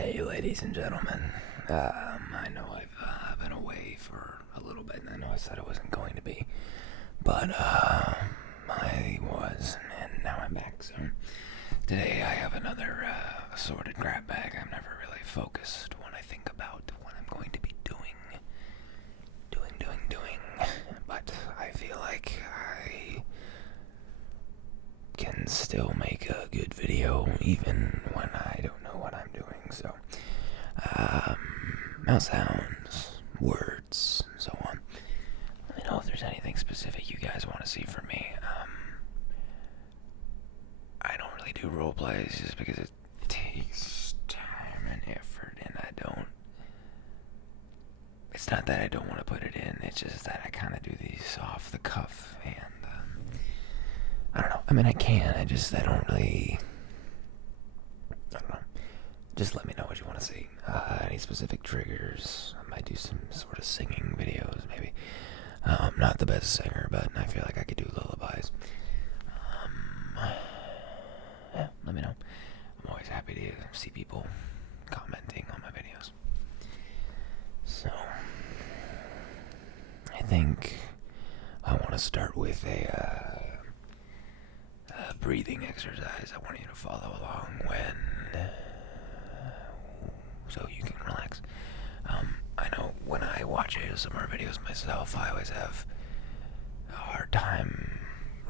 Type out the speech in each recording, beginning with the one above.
Hey, ladies and gentlemen. I know I've been away for a little bit, and I know I said I wasn't going to be, but I was, and now I'm back. So today I have another assorted grab bag. I'm never really focused when I think about what I'm going to be doing. But I feel like I can still make a good video even when I don't know what I'm doing. So, mouth sounds, words, and so on. Let me know if there's anything specific you guys want to see from me. I don't really do role plays just because it takes time and effort, and it's not that I don't want to put it in, it's just that I kind of do these off the cuff, and I don't know. I mean, I can. I don't really. I don't know. Just let me know what you want to see. Any specific triggers? I might do some sort of singing videos, maybe. Not the best singer, but I feel like I could do lullabies. Yeah, let me know. I'm always happy to see people commenting on my videos. So, I think I want to start with a breathing exercise. I want you to follow along so you can relax. I know when I watch ASMR videos myself, I always have a hard time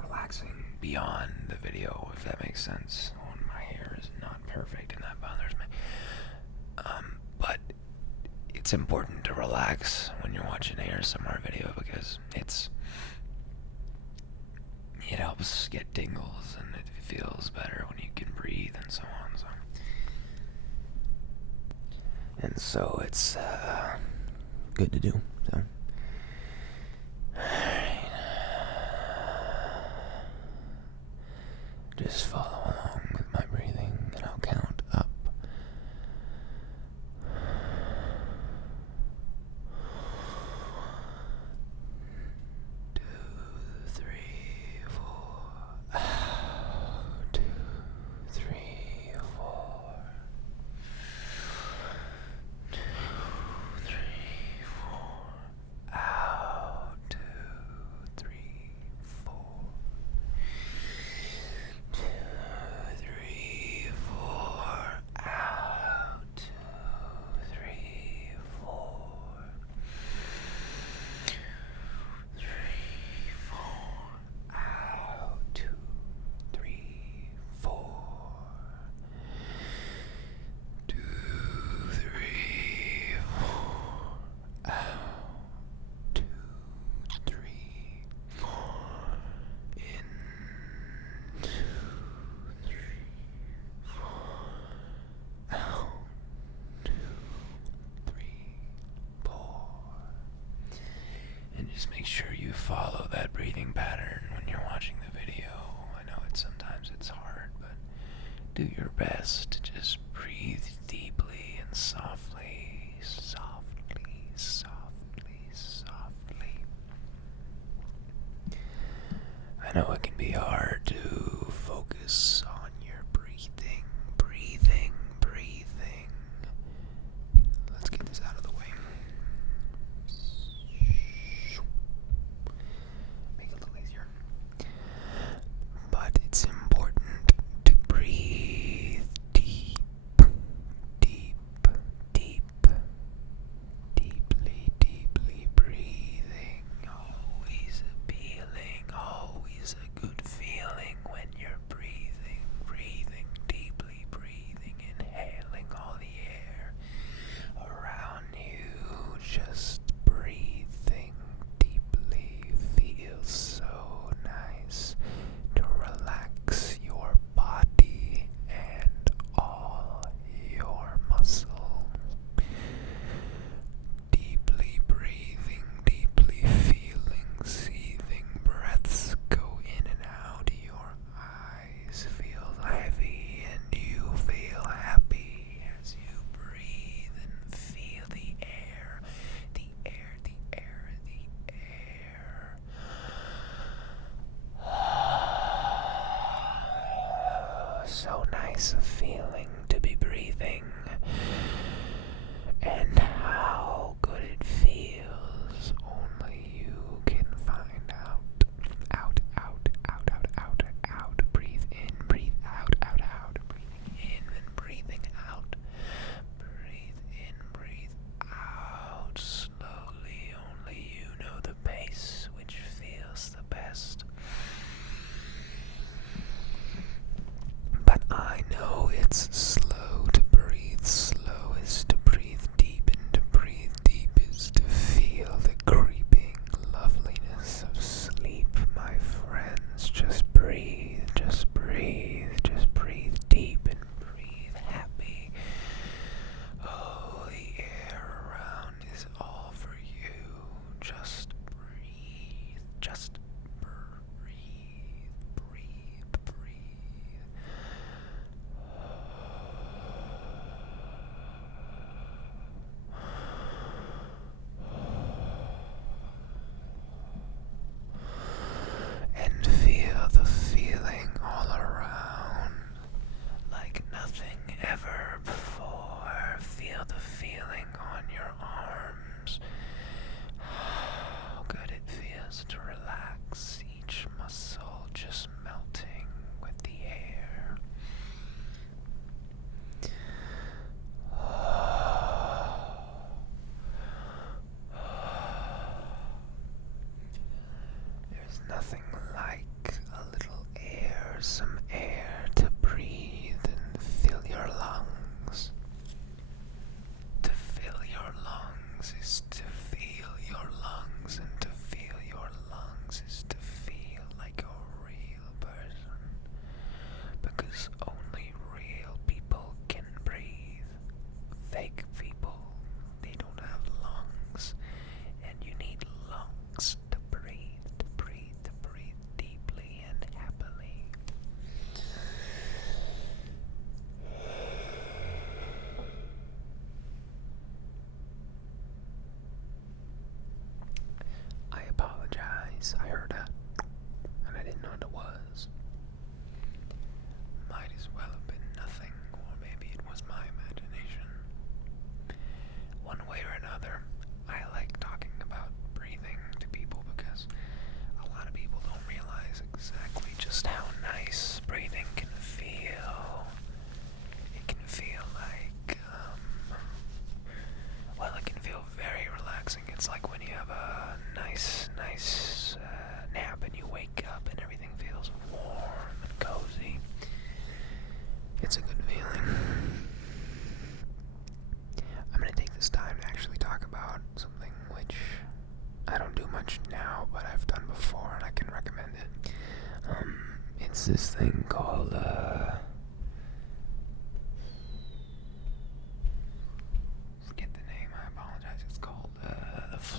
relaxing beyond the video, if that makes sense. When my hair is not perfect, and that bothers me. But it's important to relax when you're watching an ASMR video because it helps get tingles, and it feels better when you can breathe and so on. So it's good to do. So, alright. Just follow along with my breathing, and I'll count up. 2, 3, 4. 2, 3, 4. 2, 3, 4. Out. 2, 3, 4. 2, 3, 4. Out. 2, 3, 4. 3, 4. Out. 2, 3, 4. 2, 3, 4. Out. 2, 3, 4. In. 2, 3, 4. Out. 2, 3, 4. And just make sure you follow that breathing pattern when you're watching the video. I know sometimes it's hard, but do your best to just breathe deeply and softly, softly, softly, softly. I know it can be hard to focus on your breathing. Let's get this out of the way. Make it a little easier. But it's important to breathe deep, deep, deep, deeply breathing. Always appealing, always a good feeling when you're breathing deeply, inhaling all the air around you, just breathing deeply feels so nice to relax your body and all your muscles. Deeply breathing, deeply feeling, seething breaths go in and out. Your eyes feel heavy and you feel happy as you breathe and feel the air, the air, the air, the air. So nice a feeling to be breathing.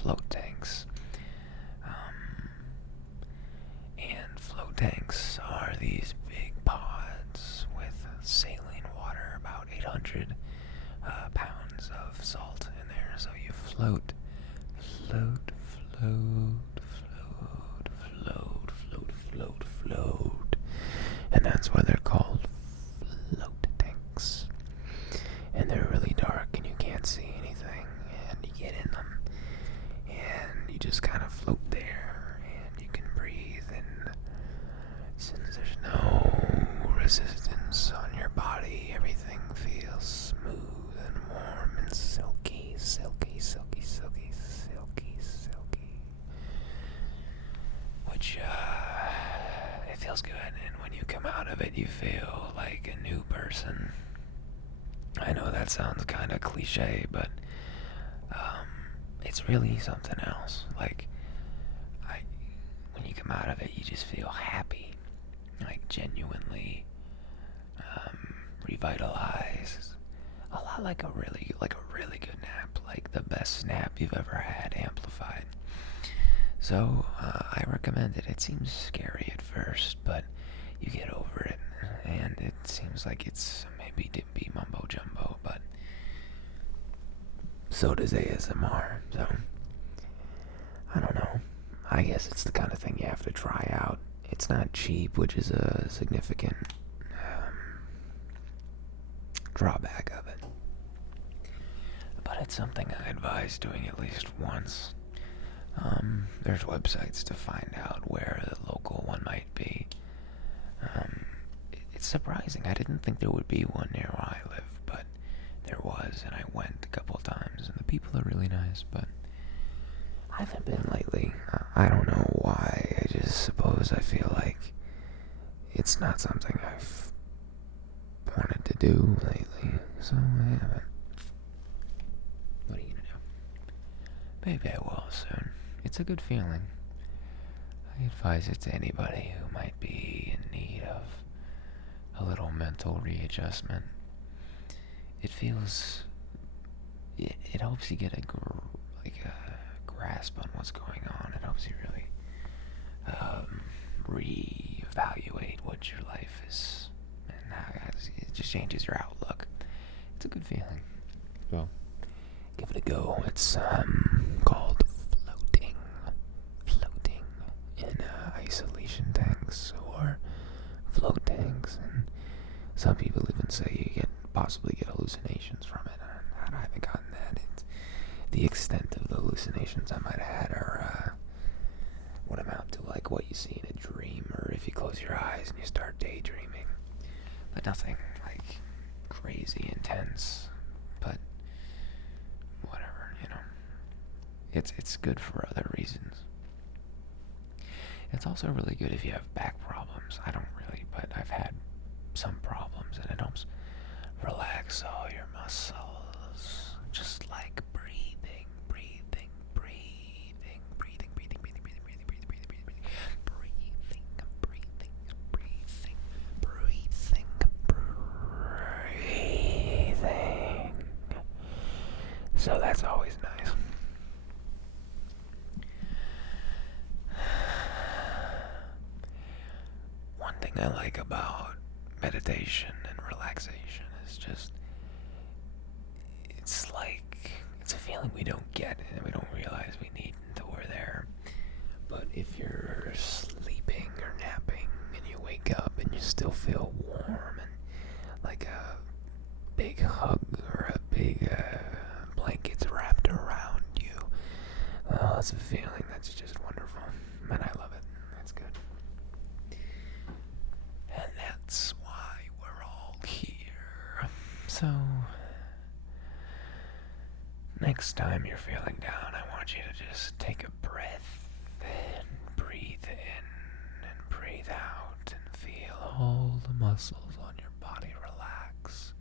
float tanks. And float tanks are these big pods with saline water, about 800 pounds of salt in there. So you float, float, float, float, float, float, float. And that's why they're called float tanks. And they're really dark and you can't see anything. And you get in them. And you just kind of float there. And you can breathe. And since there's no resistance on your body, everything feels smooth and warm and silky, silky, silky, silky, silky, silky. Which, it feels good. And when you come out of it, you feel like a new person. I know that sounds kind of cliche, but it's really something else. Like, when you come out of it, you just feel happy, like genuinely revitalized. A lot like a really good nap, like the best nap you've ever had, amplified. So I recommend it. It seems scary at first, but you get over it, and it seems like it's maybe dippy mumbo jumbo, but so does ASMR. So I don't know. I guess it's the kind of thing you have to try out. It's not cheap, which is a significant drawback of it. But it's something I advise doing at least once. There's websites to find out where the local one might be. It's surprising. I didn't think there would be one near where I live, but there was, and I went a couple of times, and the people are really nice, but I haven't been lately. I don't know why. I just suppose I feel like it's not something I've wanted to do lately, so I haven't. What are you gonna do? Maybe I will soon. It's a good feeling. I advise it to anybody who might be in need of a little mental readjustment. It feels... It helps you get a grasp on what's going on. It helps you really reevaluate what your life is, and how it just changes your outlook. It's a good feeling. Well, give it a go. It's called floating in isolation tanks or float tanks, and some people even say you possibly get hallucinations from it. I haven't gotten that. The extent of the hallucinations I might have had are what amount to like what you see in a dream, or if you close your eyes and you start daydreaming. But nothing like crazy intense. But whatever, you know. It's good for other reasons. It's also really good if you have back problems. I don't really, but I've had some problems, and it helps relax all your muscles, just like breathing, breathing, breathing, breathing, breathing, breathing, breathing, breathing, breathing, breathing, breathing, breathing, breathing, breathing, breathing, breathing. So that's always nice. One thing I like about meditation and relaxation is just, it's a feeling we don't get and we don't realize we need until we're there. But if you're sleeping or napping and you wake up and you still feel warm and like a big hug or a big blanket's wrapped around you, well, it's a feeling that's just wonderful, and I love it. That's good. And that's why we're all here. So, next time you're feeling down, I want you to just take a breath and breathe in and breathe out and feel all the muscles on your body relax.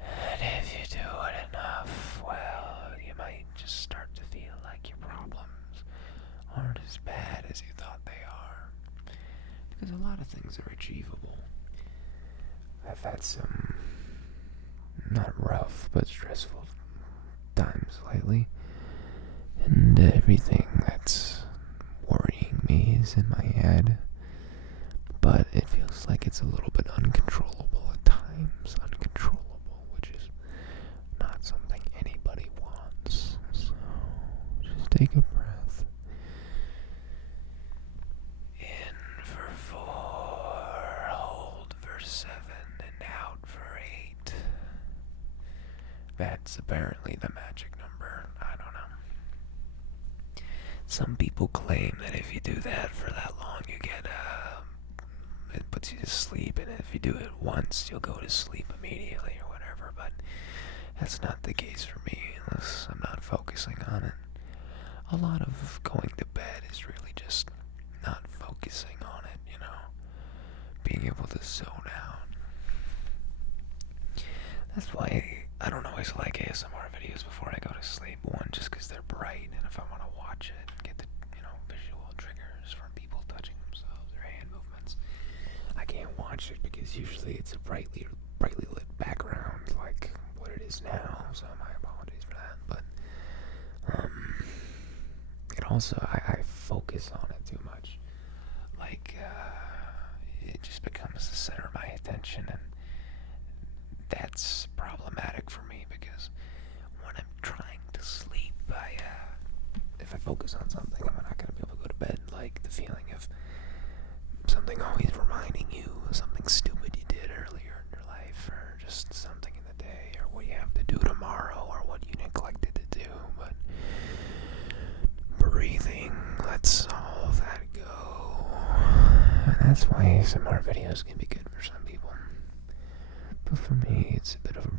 And if you do it enough, well, you might just start to feel like your problems aren't as bad as you thought they are. Because a lot of things are achievable. I've had some not rough but stressful times lately, and everything that's worrying me is in my head, but it feels like it's a little bit uncontrollable at times. Uncontrollable, which is not something anybody wants. So just take a breath. In for 4, hold for 7, and out for 8. That's apparently the magic number. I don't know. Some people claim that if you do that for that long, you get, it puts you to sleep, and if you do it once, you'll go to sleep immediately or whatever, but that's not the case for me unless I'm not focusing on it. A lot of going to bed is really just not focusing on it, you know, being able to zone out. That's why I don't always like ASMR videos before I go to sleep. One, just because they're bright, and if I want to watch it, get the, visual triggers from people touching themselves or hand movements, I can't watch it because usually it's a brightly lit background like what it is now, so my apologies for that. But it also, I focus on it too much. Like, it just becomes the center of my attention, and that's problematic for me because when I'm trying to sleep, if I focus on something, I'm not going to be able to go to bed. Like the feeling of something always reminding you of something stupid you did earlier in your life, or just something in the day, or what you have to do tomorrow, or what you neglected to do. But breathing lets all of that go, and that's why ASMR videos can be good for some people. But for me, it's a bit of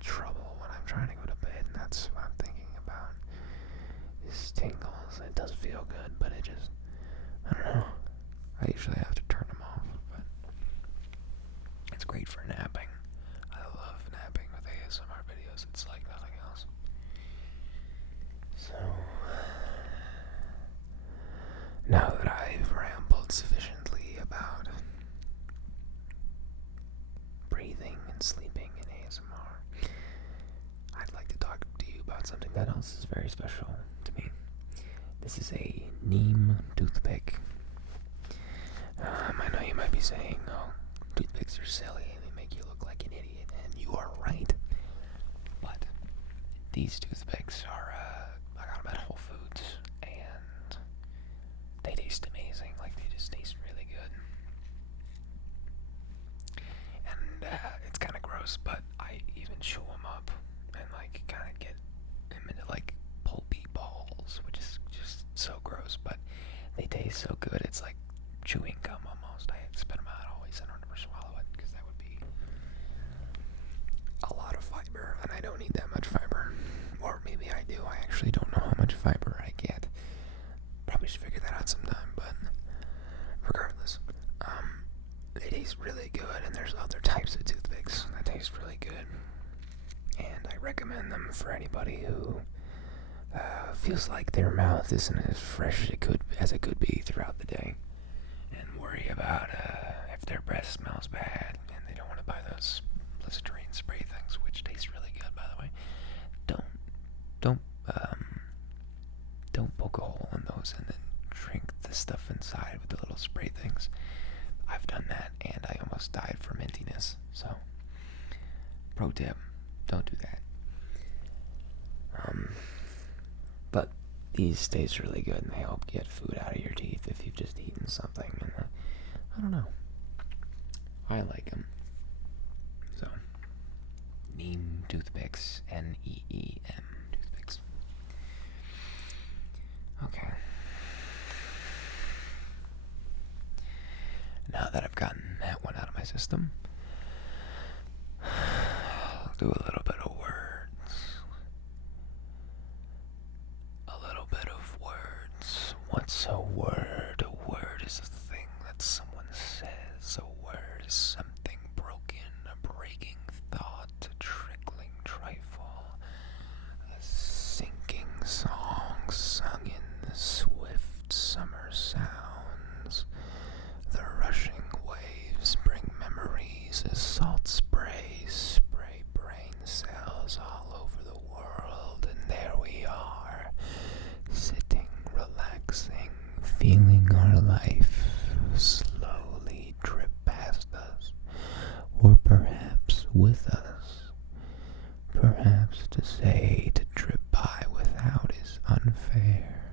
trouble when I'm trying to go to bed, and that's what I'm thinking about. Is tingles. It does feel good, but it just, I don't know. I usually have to turn them off, but it's great for napping. I love napping with ASMR videos. It's like nothing else. So, now that I've rambled sufficiently about breathing and sleeping in ASMR, I'd like to talk to you about something that else is very special to me. This is a neem toothpick. I know you might be saying, oh, toothpicks are silly and they make you look like an idiot, and you are right. But these toothpicks are, I got them at Whole Foods, and they taste amazing. Like, they just taste really good. And it's kind of gross, but I even chew them up and, like, kind of get them into, like, pulpy balls, which is just so gross, but they taste so good. It's like chewing gum almost. I spit them out always. I don't ever swallow it because that would be a lot of fiber, and I don't need that much fiber. Or maybe I do. I actually don't know how much fiber I get. Probably should figure that out sometime, but regardless, they taste really good, and there's other types of toothpicks that taste really good, and I recommend them for anybody who feels like their mouth isn't as fresh as it could be throughout the day, and worry about if their breath smells bad, and they don't want to buy those Listerine spray things, which taste really good, by the way. Don't poke a hole in those and then drink the stuff inside with the little spray things. I've done that, and I almost died from mintiness. So, pro tip, don't do that. But these taste really good, and they help get food out of your teeth if you've just eaten something. And I don't know. I like them. So, neem toothpicks, Neem toothpicks. Okay. Now that I've gotten that one out of my system, I'll do a little bit of words. A little bit of words. What's a word? A word is a thing that someone says. A word is something broken, a breaking thought, a trickling trifle, a sinking song sung in the swift summer sounds. The rushing waves bring memories as salt spray brain cells perhaps to say to trip by without is unfair.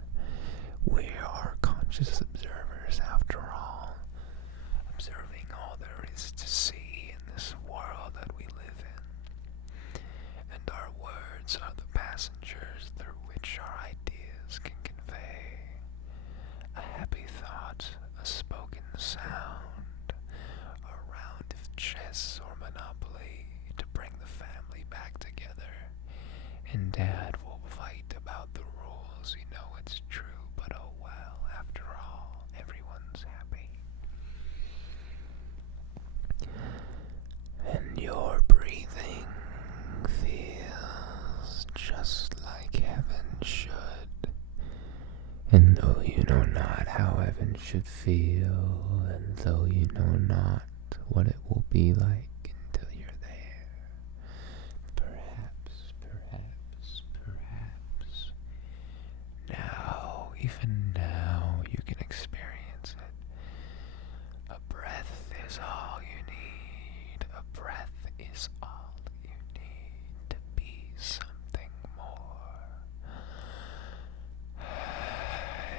We are conscious observers after all, observing all there is to see in this world that we live in. And our words are the passengers through which our ideas can convey a happy thought, a spoken sound, a round of chess or Monopoly to bring the family back together. And Dad will fight about the rules. You know it's true, but oh well, after all, everyone's happy. And your breathing feels just like heaven should. And though you know not how heaven should feel, and though you know not what it will be like until you're there, perhaps, now, even now, you can experience it. A breath is all you need. A breath is all you need to be something more.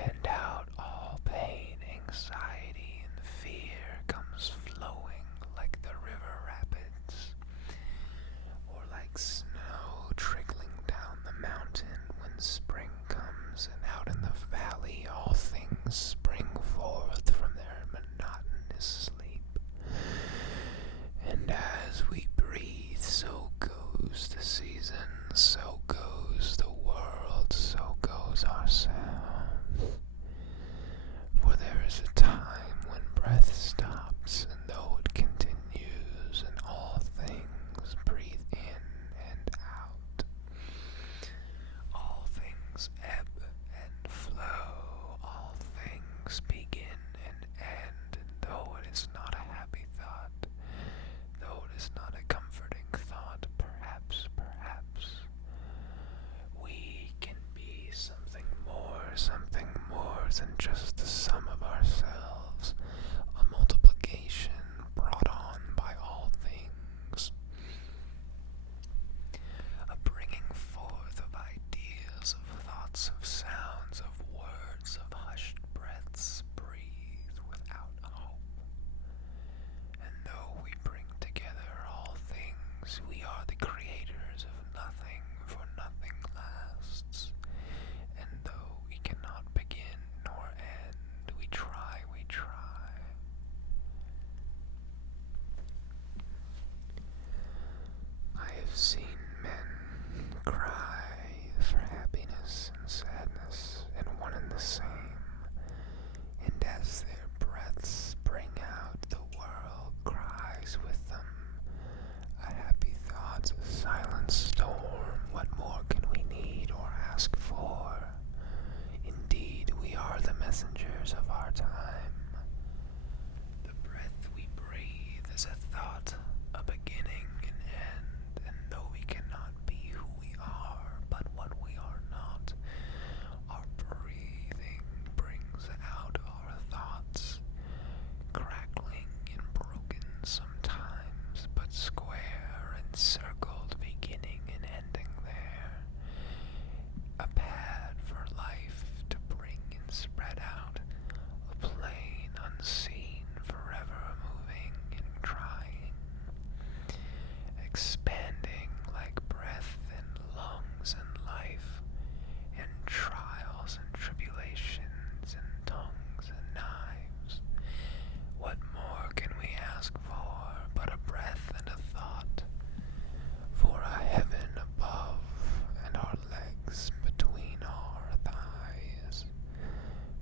And out all pain, anxiety, and fear comes flowing like the river rapids, or like snow trickling down the mountain when spring comes, and out in the valley all things spring forth from their monotonous sleep. And as we breathe, so goes the season, so goes the world, so goes ourselves. For there is a time when breath stops, and though it continues, and all things breathe in and out. All things ebb and flow, all things begin and end, and though it is not a happy thought, though it is not a comforting thought, perhaps, we can be something more than just the sum of ourselves, a multiplication brought on by all things, a bringing forth of ideas, of thoughts, of sounds, of words, of hushed breaths, breathed without hope. And though we bring together all things, we are the creators of nothing, for nothing lasts. And though we cannot begin nor end, we try. I have seen men cry for happiness and sadness in one and the same, and as their breaths bring out, the world cries with them. A happy thought's a silent storm. What more can we need or ask for? Indeed, we are the messengers of our time. The breath we breathe is a thought, a beginning, an end, and though we cannot be who we are, but what we are not, our breathing brings out our thoughts, crackling and broken sometimes, but square and circled, beginning and ending there. A pad for life to bring and spread out, a plane unseen, forever moving and trying, expanding like breath and lungs and life, and trials and tribulations and tongues and knives. What more can we ask for but a breath and a thought, for a heaven above and our legs between our thighs?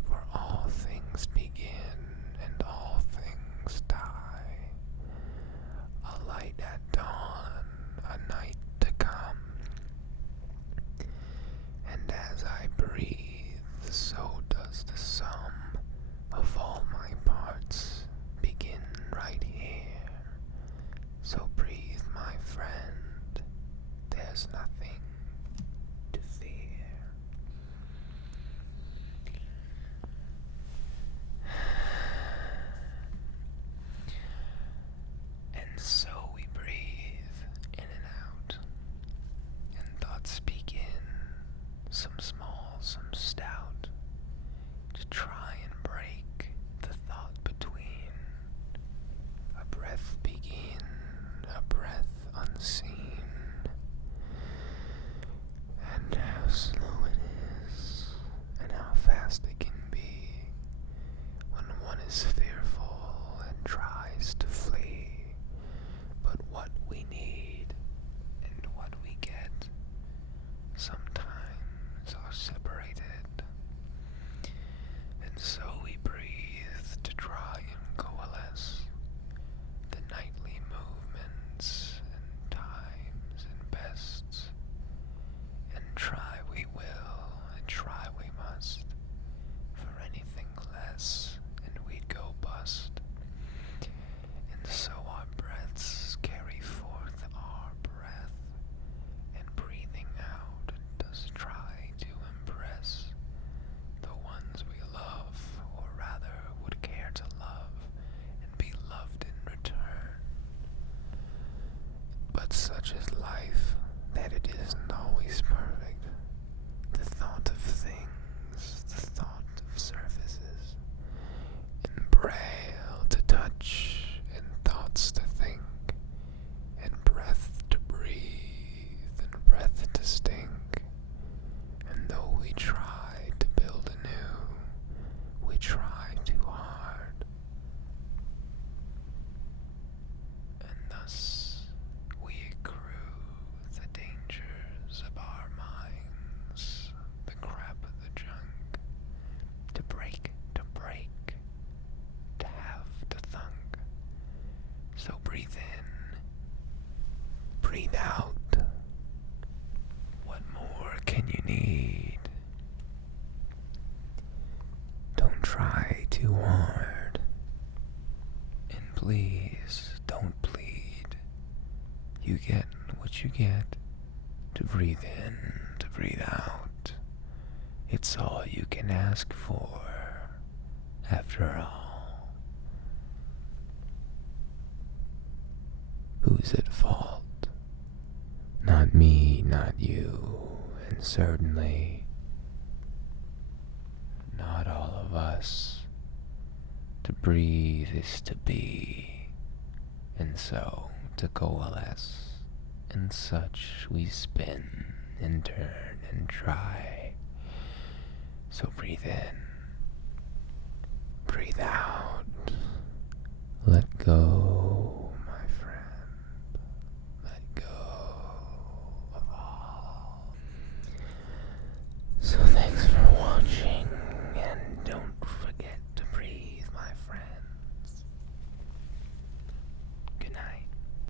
For all things begin and all things die, a light at dawn, a night to come. And as I breathe, so does the sum of all my parts begin right here. So breathe, my friend, there's nothing to fear. And so we breathe in and out, and always perfect. The thought of things, the thought of surfaces, and braille to touch, and thoughts to think, and breath to breathe, and breath to stink. And though we try to build anew, we try too hard. And thus we accrue the dangers of our minds, the crap of the junk, to break, to have to thunk. So breathe in, breathe out. What more can you need? Don't try too hard. And please don't plead. You get what you get. To breathe in, to breathe out. It's all you can ask for, after all. Who's at fault? Not me, not you, and certainly not all of us. To breathe is to be, and so to coalesce, and such we spin and turn and try. So breathe in, breathe out, let go.